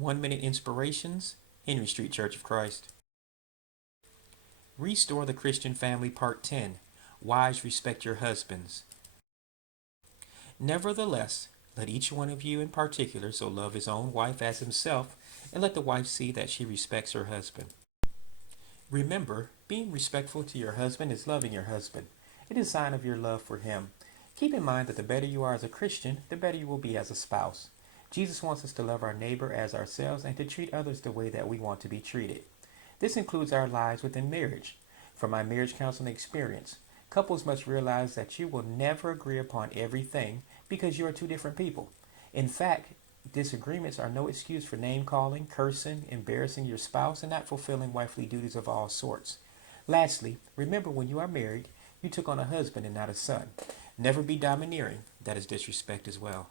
1 Minute Inspirations, Henry Street Church of Christ. Restore the Christian Family Part 10. Wives, respect your husbands. Nevertheless, let each one of you in particular so love his own wife as himself, and let the wife see that she respects her husband. Remember, being respectful to your husband is loving your husband. It is a sign of your love for him. Keep in mind that the better you are as a Christian, the better you will be as a spouse. Jesus wants us to love our neighbor as ourselves and to treat others the way that we want to be treated. This includes our lives within marriage. From my marriage counseling experience, couples must realize that you will never agree upon everything because you are two different people. In fact, disagreements are no excuse for name-calling, cursing, embarrassing your spouse, and not fulfilling wifely duties of all sorts. Lastly, remember when you are married, you took on a husband and not a son. Never be domineering. That is disrespect as well.